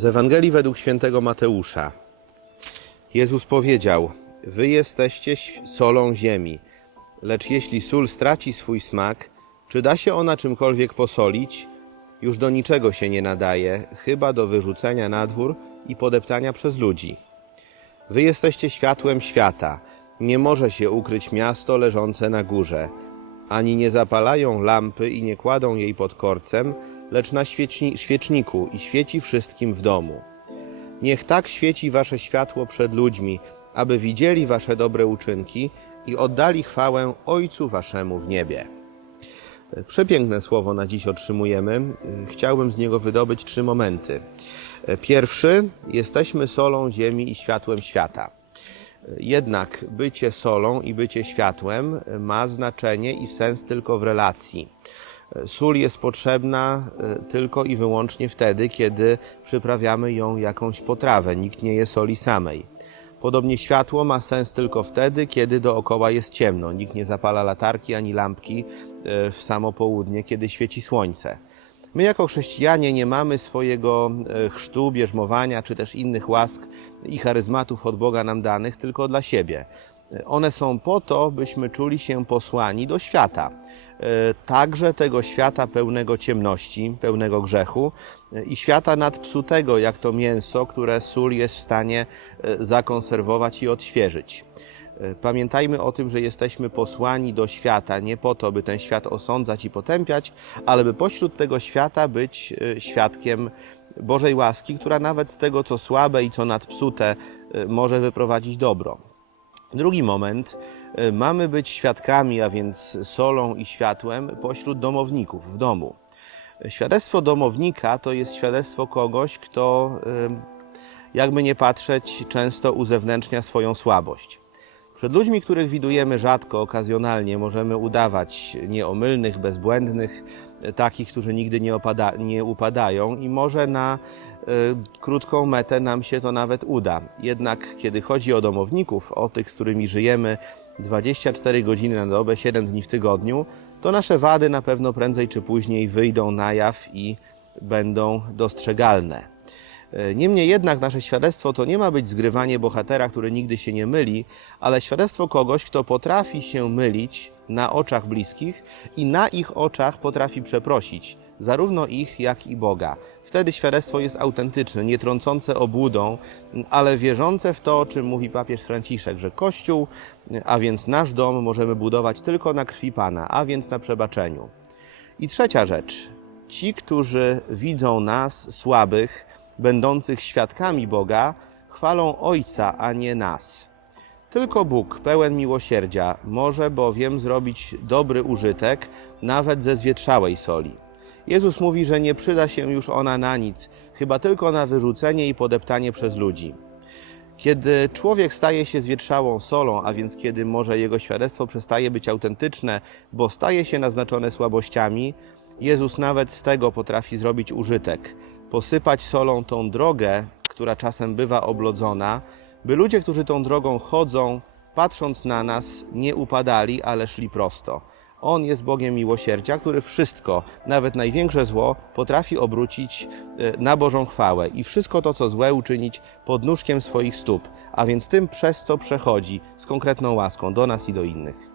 Z Ewangelii według świętego Mateusza. Jezus powiedział: Wy jesteście solą ziemi, lecz jeśli sól straci swój smak, czy da się ona czymkolwiek posolić? Już do niczego się nie nadaje, chyba do wyrzucenia na dwór i podeptania przez ludzi. Wy jesteście światłem świata. Nie może się ukryć miasto leżące na górze. Ani nie zapalają lampy i nie kładą jej pod korcem, lecz na świeczni, świeczniku i świeci wszystkim w domu. Niech tak świeci wasze światło przed ludźmi, aby widzieli wasze dobre uczynki i oddali chwałę Ojcu waszemu w niebie. Przepiękne słowo na dziś otrzymujemy. Chciałbym z niego wydobyć trzy momenty. Pierwszy, jesteśmy solą ziemi i światłem świata. Jednak bycie solą i bycie światłem ma znaczenie i sens tylko w relacji. Sól jest potrzebna e, tylko i wyłącznie wtedy, kiedy przyprawiamy ją jakąś potrawę. Nikt nie je soli samej. Podobnie światło ma sens tylko wtedy, kiedy dookoła jest ciemno. Nikt nie zapala latarki ani lampki e, w samo południe, kiedy świeci słońce. My jako chrześcijanie nie mamy swojego e, chrztu, bierzmowania czy też innych łask i charyzmatów od Boga nam danych tylko dla siebie. E, One są po to, byśmy czuli się posłani do świata. E, Także tego świata pełnego ciemności, pełnego grzechu e, i świata nadpsutego, jak to mięso, które sól jest w stanie e, zakonserwować i odświeżyć. Pamiętajmy o tym, że jesteśmy posłani do świata nie po to, by ten świat osądzać i potępiać, ale by pośród tego świata być świadkiem Bożej łaski, która nawet z tego, co słabe i co nadpsute, może wyprowadzić dobro. Drugi moment. e, Mamy być świadkami, a więc solą i światłem pośród domowników w domu. Świadectwo domownika to jest świadectwo kogoś, kto, e, jakby nie patrzeć, często uzewnętrznia swoją słabość. Przed ludźmi, których widujemy rzadko, okazjonalnie, możemy udawać nieomylnych, bezbłędnych, e, takich, którzy nigdy nie, opada, nie upadają, i może na e, krótką metę nam się to nawet uda. Jednak kiedy chodzi o domowników, o tych, z którymi żyjemy 24 godziny na dobę, 7 dni w tygodniu, to nasze wady na pewno prędzej czy później wyjdą na jaw i będą dostrzegalne. Niemniej jednak nasze świadectwo to nie ma być zgrywanie bohatera, który nigdy się nie myli, ale świadectwo kogoś, kto potrafi się mylić na oczach bliskich i na ich oczach potrafi przeprosić, zarówno ich, jak i Boga. Wtedy świadectwo jest autentyczne, nie trącące obłudą, ale wierzące w to, o czym mówi papież Franciszek, że Kościół, a więc nasz dom, możemy budować tylko na krwi Pana, a więc na przebaczeniu. I trzecia rzecz. Ci, którzy widzą nas, słabych, będących świadkami Boga, chwalą Ojca, a nie nas. Tylko Bóg, pełen miłosierdzia, może bowiem zrobić dobry użytek nawet ze zwietrzałej soli. Jezus mówi, że nie przyda się już ona na nic, chyba tylko na wyrzucenie i podeptanie przez ludzi. Kiedy człowiek staje się zwietrzałą solą, a więc kiedy może jego świadectwo przestaje być autentyczne, bo staje się naznaczone słabościami, Jezus nawet z tego potrafi zrobić użytek. Posypać solą tą drogę, która czasem bywa oblodzona, by ludzie, którzy tą drogą chodzą, patrząc na nas, nie upadali, ale szli prosto. On jest Bogiem miłosierdzia, który wszystko, nawet największe zło, potrafi obrócić e, na Bożą chwałę i wszystko to, co złe, uczynić pod nóżkiem swoich stóp, a więc tym, przez co przechodzi z konkretną łaską do nas i do innych.